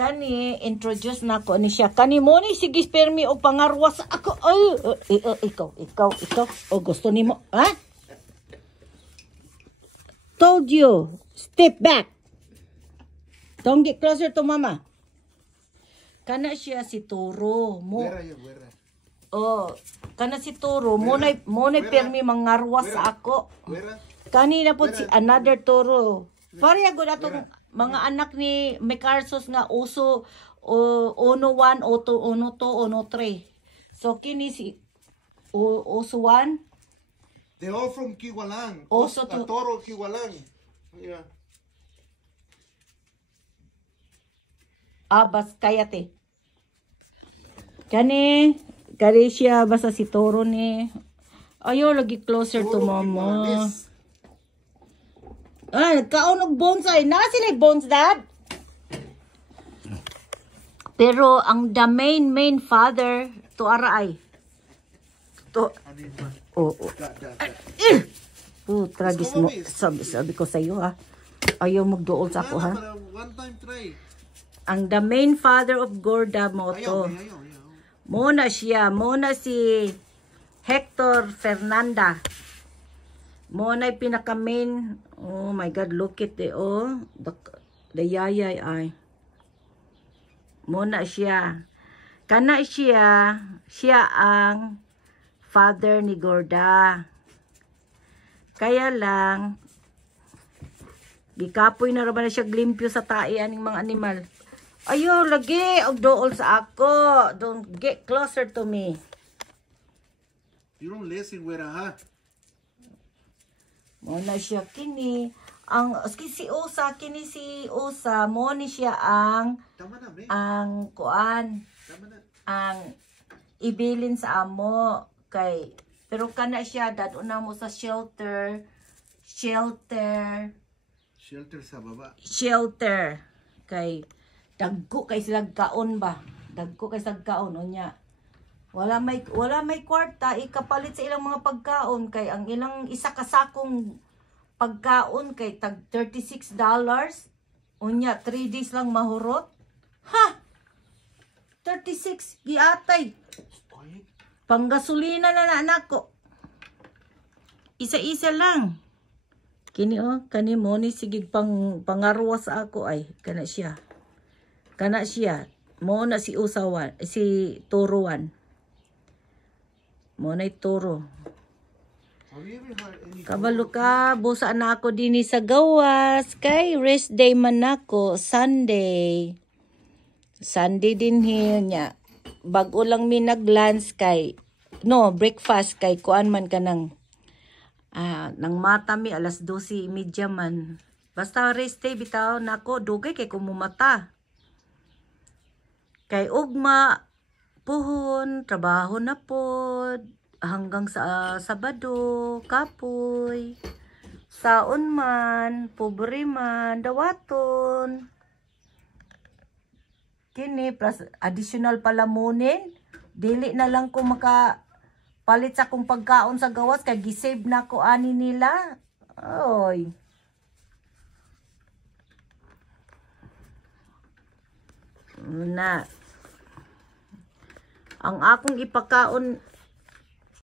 kani introduce na ko ni siya. Kani mo ni sige permi o pangarwa sa ako. Ay, ikaw. O gusto nimo, ha? Told you, step back. Don't get closer to mama. Kana siya si Toro mo. Oh, kana si Toro mo na permi mangarwa sa ako. Kanina po si another Toro. Pareha gud atong mga anak ni Mecarsos nga uso ono 1, ono 2, ono 3. So kini si uso 1. They all from Kiwalang. Uso to Toro Kiwalang. Yeah. Bas kayate. Kani siya basta si Toro ni. Ayo lagi closer to mama. Nagkaon og bonsai. Nasa sila bones, dad? Pero ang the main father to aray. To tragis mo. Sabi ko sa iyo, ha. Ayaw magduol sa ako, ha. One time try. Ang the main father of Gorda mo to. Muna siya. Muna si Hector Fernanda. Muna pinaka main. Oh my God, look at it, oh. The yayay ay. Muna siya. Kana siya ang father ni Gorda. Kaya lang, gikapoy na raman na siya glimpyo sa taian ng mga animal. Ayo, lagi, og dool sa ako. Don't get closer to me. You don't listen, Wera, ha? Muna siya kini ang si Usa mo ni siya ang kuan ang ibilin sa amo kay pero kana siya daduna mo sa shelter sa baba. Shelter kay dagko kay silang kaon ba? Dagko kay silang kaon unya. Wala may kwarta ikapalit sa ilang mga pagkaon kay ang ilang isa kasakong pagkaon kay tag $36. Unya 3 days lang mahurot. Ha? 36 giatay. Panggasolina na nako. Isa-isa lang. Kini kani mo ni sigig pangarwa sa ako ay kana siya. Mo na si Usawan, si Turuan. Mo na Turo. Kabalo ka, busa na ako din sa gawas. Kay rest day man ako, Sunday. Sunday din niya. Bago lang mi nag-lunch kay, breakfast kay kuan man ka nang mata mi alas 12:30 man. Basta rest day bitaw nako, dugay kay kumumata. Kay ugma, puhon, trabaho na pod. Hanggang sa Sabado, kapoy, saon man, pobre man, dawaton. Kini, plus additional palamunin. Dili na lang ko makapalit sa kong pagkaon sa gawas, kay gisave na ko ani nila. Oy. Na. Ang akong ipakaon,